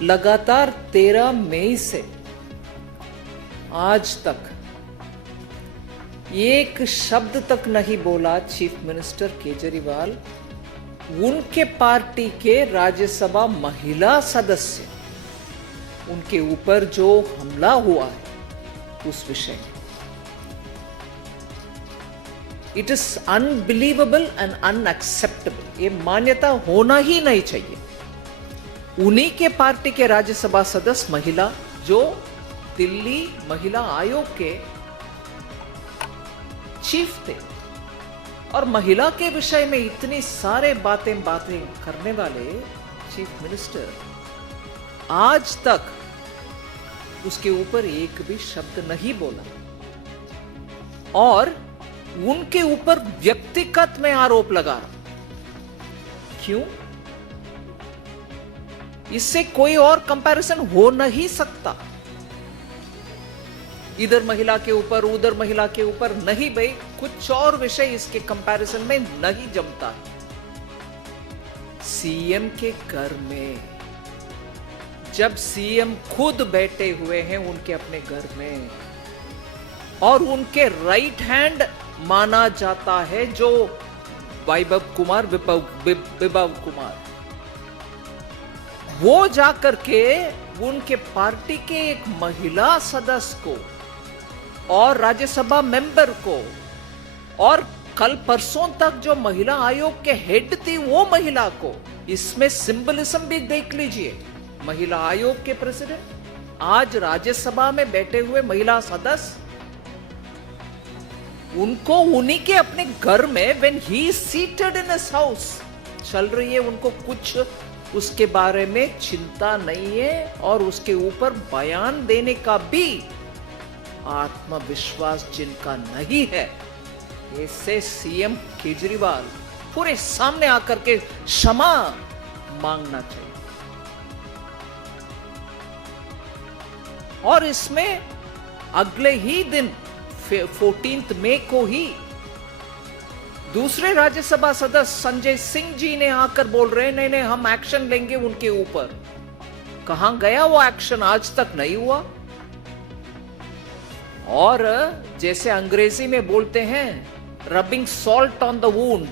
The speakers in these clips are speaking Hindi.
लगातार 13 मई से आज तक एक शब्द तक नहीं बोला चीफ मिनिस्टर केजरीवाल उनके पार्टी के राज्यसभा महिला सदस्य उनके ऊपर जो हमला हुआ है उस विषय में। It is unbelievable and unacceptable. ये मान्यता होना ही नहीं चाहिए। उन्हीं के पार्टी के राज्यसभा सदस्य महिला जो दिल्ली महिला आयोग के चीफ थे और महिला के विषय में इतनी सारे बातें करने वाले चीफ मिनिस्टर आज तक उसके ऊपर एक भी शब्द नहीं बोला और उनके ऊपर व्यक्तिगत में आरोप लगा रहा। क्यों? इससे कोई और कंपैरिजन हो नहीं सकता। इधर महिला के ऊपर उधर महिला के ऊपर नहीं भाई, कुछ और विषय इसके कंपैरिजन में नहीं जमता है। सीएम के घर में जब सीएम खुद बैठे हुए हैं उनके अपने घर में और उनके राइट हैंड माना जाता है जो विभव कुमार, वो जाकर के उनके पार्टी के एक महिला सदस्य को और राज्यसभा मेंबर को और कल परसों तक जो महिला आयोग के हेड थी वो महिला को, इसमें सिंबलिज्म भी देख लीजिए। महिला आयोग के प्रेसिडेंट आज राज्यसभा में बैठे हुए महिला सदस्य उनको उन्हीं के अपने घर में when he seated in his house चल रही है, उनको कुछ उसके बारे में चिंता नहीं है और उसके ऊपर बयान देने का भी आत्मविश्वास जिनका नहीं है, ऐसे सीएम केजरीवाल पूरे सामने आकर के क्षमा मांगना चाहिए। और इसमें अगले ही दिन 14 मई को ही दूसरे राज्यसभा सदस्य संजय सिंह जी ने आकर बोल रहे हैं नहीं हम एक्शन लेंगे उनके ऊपर। कहां गया वो एक्शन? आज तक नहीं हुआ। और जैसे अंग्रेजी में बोलते हैं rubbing salt on the wound,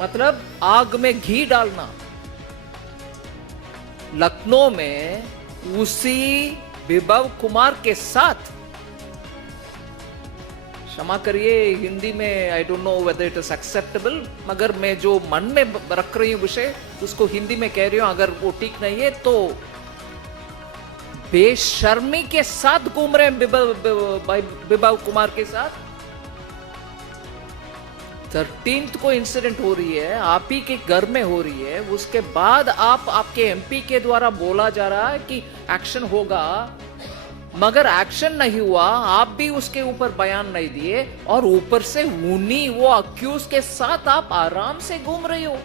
मतलब आग में घी डालना। लखनऊ में उसी विभव कुमार के साथ, क्षमा करिए हिंदी में I don't know whether it is acceptable, मगर मैं जो मन में रख रही हूं विषय उसको हिंदी में कह रही हूं, अगर वो ठीक नहीं है तो बेशर्मी के साथ घूम रहे हैं विभव कुमार के साथ। 13th को इंसिडेंट हो रही है, आप ही के घर में हो रही है, उसके बाद आपके एमपी के द्वारा बोला जा रहा है कि एक्शन होगा, मगर एक्शन नहीं हुआ। आप भी उसके ऊपर बयान नहीं दिए और ऊपर से उन्हीं वो अक्यूज के साथ आप आराम से घूम रहे हो।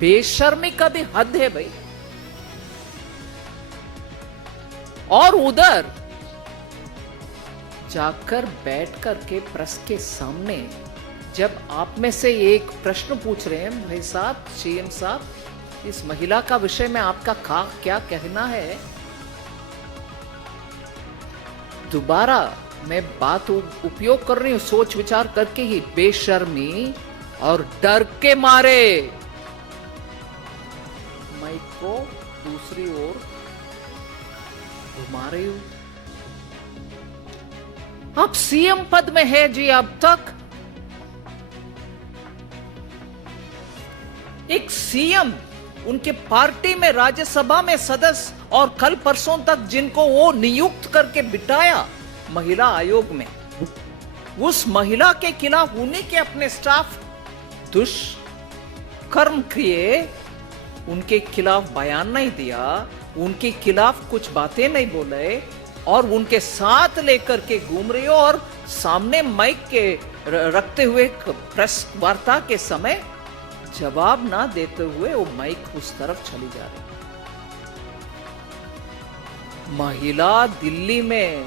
बेशर्मी का भी हद है भाई। और उधर जाकर बैठ करके प्रेस के सामने जब आप में से एक प्रश्न पूछ रहे हैं, भाई साहब सीएम साहब इस महिला का विषय में आपका क्या कहना है, दोबारा मैं बात उपयोग कर रही हूं सोच विचार करके ही, बेशर्मी और डर के मारे माइक को दूसरी ओर घुमा रही हूं। आप सीएम पद में है जी, अब तक एक सीएम उनके पार्टी में राज्यसभा में सदस्य और कल परसों तक जिनको वो नियुक्त करके बिठाया महिला आयोग में, उस महिला के खिलाफ उन्हीं के अपने स्टाफ दुष्कर्म किए, उनके खिलाफ बयान नहीं दिया, उनके खिलाफ कुछ बातें नहीं बोले और उनके साथ लेकर के घूम रही हो और सामने माइक के रखते हुए प्रेस वार्ता के समय जवाब ना देते हुए वो माइक उस तरफ चली जा रही। महिला दिल्ली में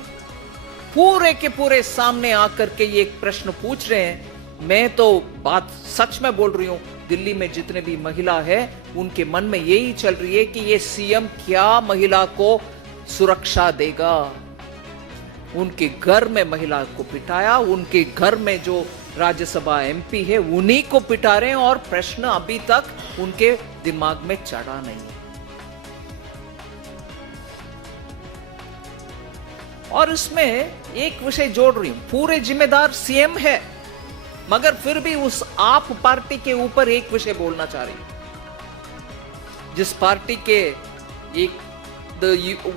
पूरे के पूरे सामने आकर के ये एक प्रश्न पूछ रहे हैं। मैं तो बात सच में बोल रही हूं, दिल्ली में जितने भी महिला है उनके मन में यही चल रही है कि ये सीएम क्या महिला को सुरक्षा देगा। उनके घर में महिला को पिटाया, उनके घर में जो राज्यसभा एमपी है उन्हीं को पिटा रहे हैं और प्रश्न अभी तक उनके दिमाग में चढ़ा नहीं है। और इसमें एक विषय जोड़ रही हूं, पूरे जिम्मेदार सीएम है, मगर फिर भी उस आप पार्टी के ऊपर एक विषय बोलना चाह रही हूं, जिस पार्टी के एक the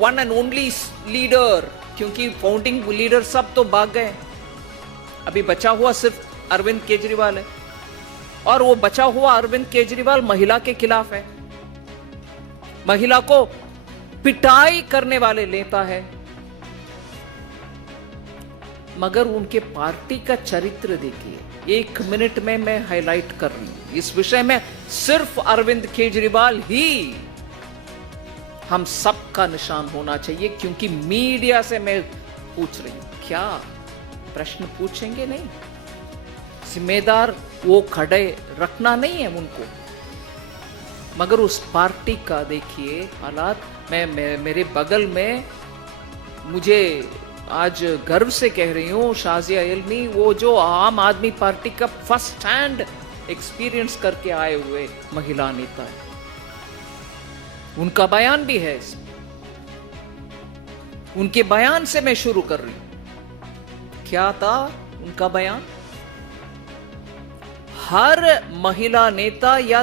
one and only leader, क्योंकि फाउंडिंग लीडर सब तो भाग गए, अभी बचा हुआ सिर्फ अरविंद केजरीवाल है, और वो बचा हुआ अरविंद केजरीवाल महिला के खिलाफ है, महिला को पिटाई करने वाले नेता है। मगर उनके पार्टी का चरित्र देखिए, 1 मिनट में मैं हाईलाइट कर रही हूं इस विषय में, सिर्फ अरविंद केजरीवाल ही हम सबका निशान होना चाहिए, क्योंकि मीडिया से मैं पूछ रही हूं, क्या प्रश्न पूछेंगे? नहीं, जिम्मेदार वो खड़े रखना नहीं है उनको, मगर उस पार्टी का देखिए हालात। मेरे बगल में, मुझे आज गर्व से कह रही हूं, शाजिया इल्मी, वो जो आम आदमी पार्टी का फर्स्ट हैंड एक्सपीरियंस करके आए हुए महिला नेता है, उनका बयान भी है। उनके बयान से मैं शुरू कर रही हूं। क्या था उनका बयान? हर महिला नेता या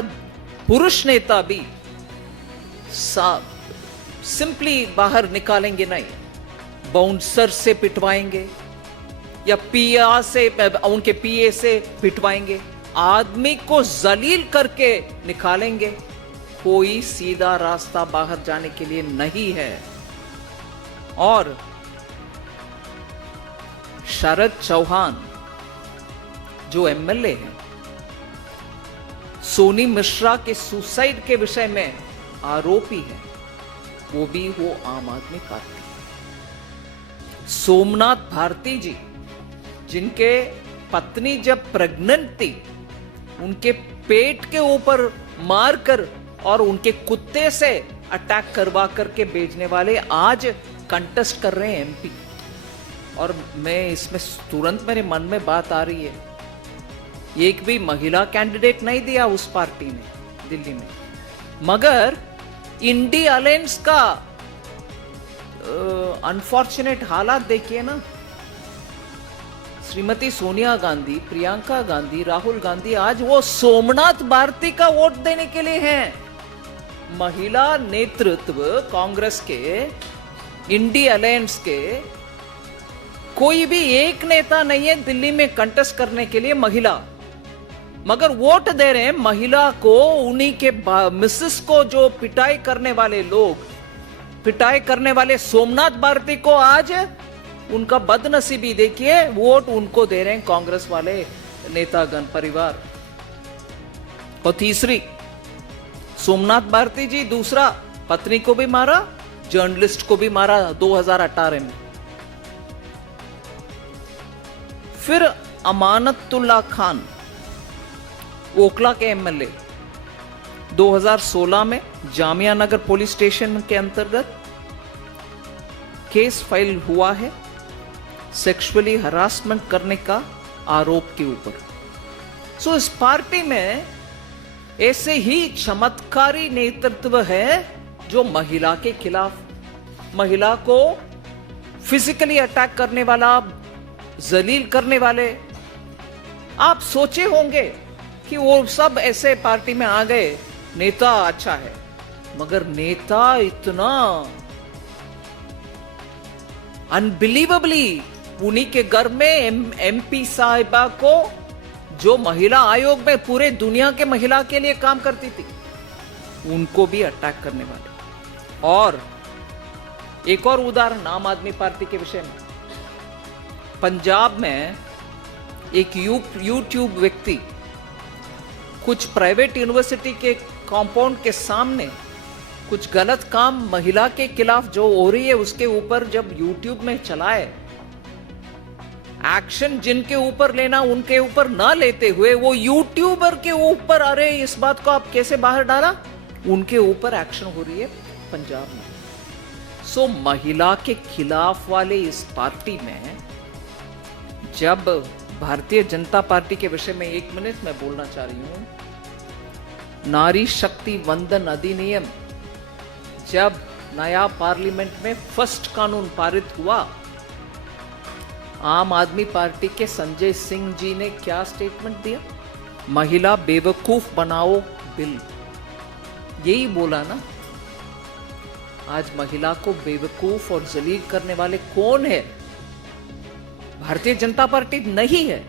पुरुष नेता भी सिंपली बाहर निकालेंगे नहीं, बाउंसर से पिटवाएंगे या पीए से, उनके पीए से पिटवाएंगे, आदमी को जलील करके निकालेंगे। कोई सीधा रास्ता बाहर जाने के लिए नहीं है। और शरद चौहान जो एमएलए है, सोनी मिश्रा के सुसाइड के विषय में आरोपी है, वो भी वो आम आदमी पार्टी। सोमनाथ भारती जी, जिनके पत्नी जब प्रेग्नेंट थी, उनके पेट के ऊपर मारकर और उनके कुत्ते से अटैक करवा करके भेजने वाले आज कंटेस्ट कर रहे हैं एमपी। और मैं इसमें तुरंत मेरे मन में बात आ रही है, एक भी महिला कैंडिडेट नहीं दिया उस पार्टी ने दिल्ली में, मगर इंडी अलायंस का अनफॉर्चुनेट हालात देखिए ना। श्रीमती सोनिया गांधी, प्रियंका गांधी, राहुल गांधी आज वो सोमनाथ भारती का वोट देने के लिए हैं। महिला नेतृत्व कांग्रेस के, इंडी अलायंस के कोई भी एक नेता नहीं है दिल्ली में कंटेस्ट करने के लिए महिला, मगर वोट दे रहे हैं महिला को। उन्हीं के मिसेस को जो पिटाई करने वाले लोग, पिटाई करने वाले सोमनाथ भारती को आज उनका बदनसीबी देखिए, वोट उनको दे रहे हैं कांग्रेस वाले नेतागण परिवार। और तीसरी, सोमनाथ भारती जी दूसरा, पत्नी को भी मारा, जर्नलिस्ट को भी मारा 2018 में। फिर अमानतुल्ला खान, ओखला के एमएलए, 2016 में जामिया नगर पुलिस स्टेशन के अंतर्गत केस फाइल हुआ है सेक्सुअली हरासमेंट करने का आरोप के ऊपर। सो इस पार्टी में ऐसे ही चमत्कारी नेतृत्व है जो महिला के खिलाफ, महिला को फिजिकली अटैक करने वाला, जलील करने वाले। आप सोचे होंगे कि वो सब ऐसे पार्टी में आ गए, नेता अच्छा है, मगर नेता इतना अनबिलीवेबली, उन्हीं के घर में एमपी साहिबा को, जो महिला आयोग में पूरे दुनिया के महिला के लिए काम करती थी, उनको भी अटैक करने वाले। और एक और उदाहरण आम आदमी पार्टी के विषय में, पंजाब में एक यूट्यूब व्यक्ति कुछ प्राइवेट यूनिवर्सिटी के कंपाउंड के सामने कुछ गलत काम महिला के खिलाफ जो हो रही है उसके ऊपर जब यूट्यूब में चलाए, एक्शन जिनके ऊपर लेना उनके ऊपर ना लेते हुए वो यूट्यूबर के ऊपर, अरे इस बात को आप कैसे बाहर डाला, उनके ऊपर एक्शन हो रही है पंजाब में। सो महिला के खिलाफ वाले इस पार्टी में, जब भारतीय जनता पार्टी के विषय में 1 मिनट में बोलना चाह रही हूं, नारी शक्ति वंदन अधिनियम जब नया पार्लियामेंट में फर्स्ट कानून पारित हुआ, आम आदमी पार्टी के संजय सिंह जी ने क्या स्टेटमेंट दिया, महिला बेवकूफ बनाओ बिल, यही बोला ना। आज महिला को बेवकूफ और जलील करने वाले कौन है? भारतीय जनता पार्टी नहीं है।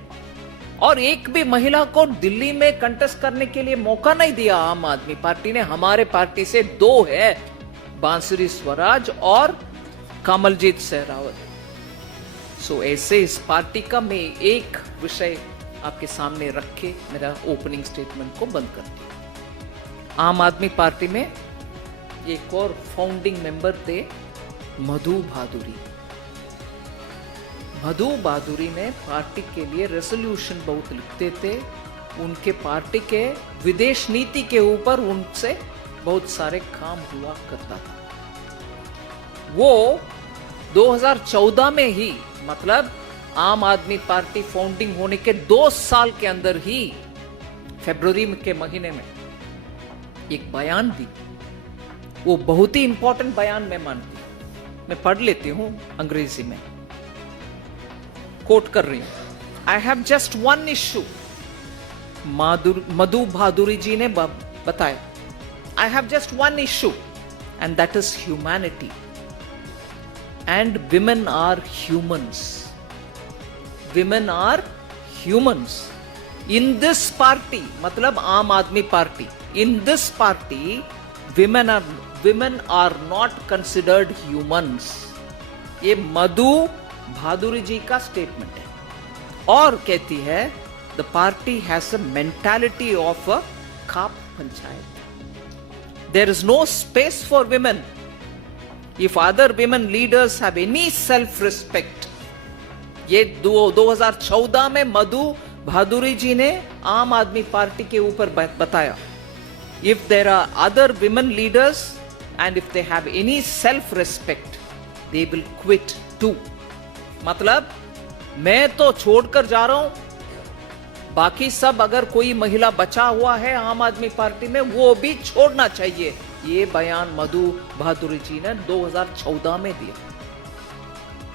और एक भी महिला को दिल्ली में कंटेस्ट करने के लिए मौका नहीं दिया आम आदमी पार्टी ने। हमारे पार्टी से 2 है, बांसुरी स्वराज और कमलजीत सहरावत। सो ऐसे इस पार्टी का मैं एक विषय आपके सामने रख के मेरा ओपनिंग स्टेटमेंट को बंद करती हूं। आम आदमी पार्टी में एक और फाउंडिंग मेंबर थे मधु भादुरी। मधु भादुरी ने पार्टी के लिए रेजोल्यूशन बहुत लिखते थे। उनके पार्टी के विदेश नीति के ऊपर उनसे बहुत सारे काम हुआ करता था। वो 2014 में ही, मतलब आम आदमी पार्टी फाउंडिंग होने के 2 साल के अंदर ही, फरवरी के महीने में एक बयान दी। वो बहुत ही इंपॉर्टेंट बयान मैं मानती हूं। मैं पढ़ लेती हूं अंग्रेजी में, कोट कर रही हूं। I have just one issue, Madhu Bhaduri ji ने बताया, I have just one issue and that is humanity and women are humans. Women are humans in this party, मतलब Aam Aadmi Party, in this party women are not considered humans। ये मधु भादुरी जी का स्टेटमेंट है। और कहती है the party has a mentality of a khap panchayat. There is no space for women if other women leaders have any self respect. ये 2014 में मधु भादुरी जी ने आम आदमी पार्टी के ऊपर बताया। If there are other women leaders and if they have any self-respect, they will quit too। मतलब मैं तो छोड़कर जा रहा हूं, बाकी सब अगर कोई महिला बचा हुआ है आम आदमी पार्टी में वो भी छोड़ना चाहिए। ये बयान मधु भादुरी जी ने 2014 में दिया।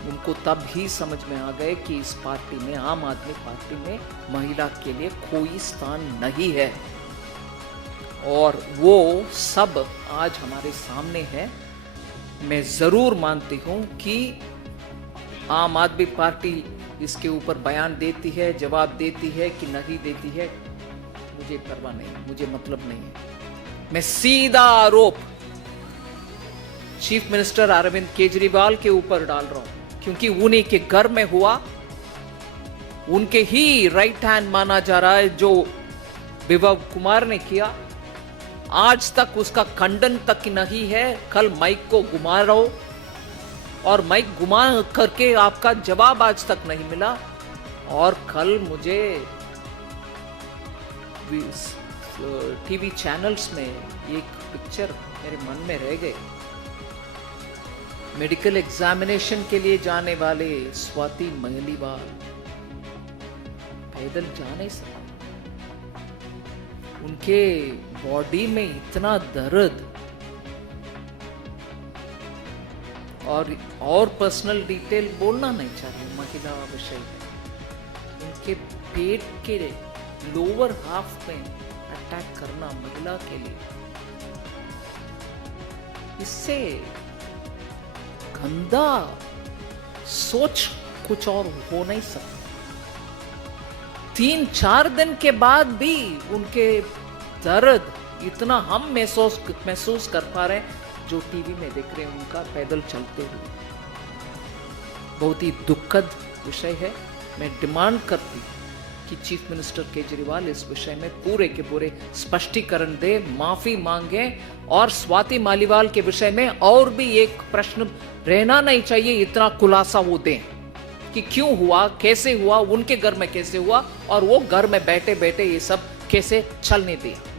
उनको तब ही समझ में आ गए कि इस पार्टी में, आम आदमी पार्टी में महिला के लिए कोई स्थान नहीं है। और वो सब आज हमारे सामने है। मैं जरूर मानती हूं कि आम आदमी पार्टी इसके ऊपर बयान देती है, जवाब देती है कि नहीं देती है, मुझे परवाह नहीं, मुझे मतलब नहीं है। मैं सीधा आरोप चीफ मिनिस्टर अरविंद केजरीवाल के ऊपर डाल रहा हूं, क्योंकि उन्हीं के घर में हुआ, उनके ही राइट हैंड माना जा रहा है जो विभव कुमार ने किया। आज तक उसका खंडन तक नहीं है। कल माइक को घुमा रहा हो और माइक घुमा करके आपका जवाब आज तक नहीं मिला। और कल मुझे टीवी चैनल्स में एक पिक्चर मेरे मन में रह गए। मेडिकल एग्जामिनेशन के लिए जाने वाले स्वाति मालीवाल पैदल जा नहीं सकते। उनके बॉडी में इतना दर्द, और पर्सनल डिटेल बोलना नहीं चाहिए, महिला विषय है। उनके पेट के लोअर हाफ में अटैक करना महिला के लिए, इससे गंदा सोच कुछ और हो नहीं सकता। 3-4 दिन के बाद भी उनके दर्द इतना हम महसूस कर पा रहे हैं, जो टीवी में देख रहे हैं उनका पैदल चलते हुए। बहुत ही दुखद विषय है। मैं डिमांड करती कि चीफ मिनिस्टर केजरीवाल इस विषय में पूरे के पूरे स्पष्टीकरण दे, माफी मांगे। और स्वाति मालीवाल के विषय में और भी एक प्रश्न रहना नहीं चाहिए, इतना खुलासा वो दें। कि क्यों हुआ, कैसे हुआ, उनके घर में कैसे हुआ और वो घर में बैठे बैठे ये सब कैसे चलने दिया।